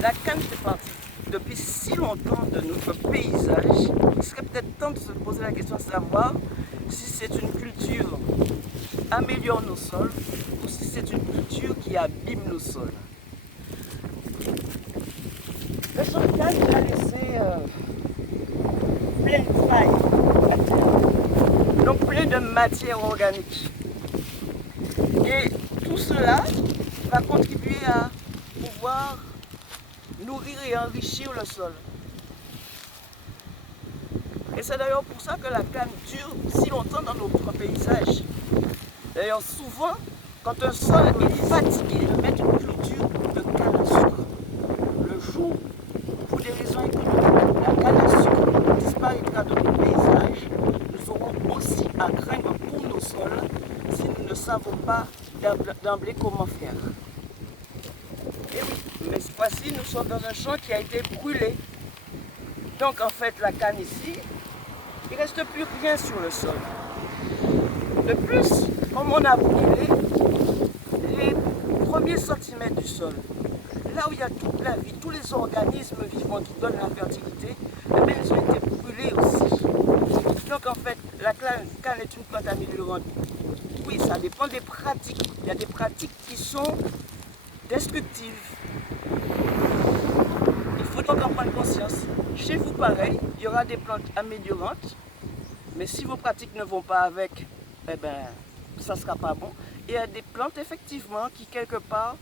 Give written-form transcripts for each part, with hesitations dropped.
La canne fait partie depuis si longtemps de notre paysage. Il serait peut-être temps de se poser la question de savoir si c'est une culture qui améliore nos sols ou si c'est une culture qui abîme nos sols. Le champ de canne a laissé plein de failles, donc plein de matière organique. Et tout cela va contribuer à pouvoir nourrir et enrichir le sol. Et c'est d'ailleurs pour ça que la canne dure si longtemps dans notre paysage. D'ailleurs, souvent, quand un sol est fatigué de mettre une culture de canne à sucre, le jour où, pour des raisons économiques, la canne à sucre disparaîtra de notre paysage, nous aurons aussi à craindre pour nos sols si nous ne savons pas d'emblée comment faire. Et oui, mais cette fois-ci, nous sommes dans un champ qui a été brûlé. Donc en fait, la canne ici, il ne reste plus rien sur le sol. De plus, comme on a brûlé les premiers centimètres du sol, là où il y a toute la vie, tous les organismes vivants qui donnent la fertilité, eh bien, ils ont été brûlés aussi. Donc en fait, la canne est une plante améliorante. Oui, ça dépend des pratiques. Il y a des pratiques qui sont destructives. Il faut donc en prendre conscience. Chez vous, pareil, il y aura des plantes améliorantes, mais si vos pratiques ne vont pas avec, eh ben, ça ne sera pas bon. Et il y a des plantes, effectivement, qui, quelque part,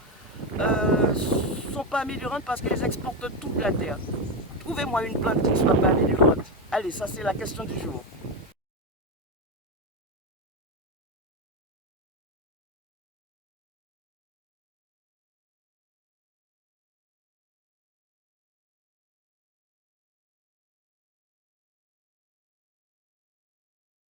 ne sont pas améliorantes parce qu'elles exportent toute la terre. Trouvez-moi une plante qui ne soit pas améliorante. Allez, ça c'est la question du jour.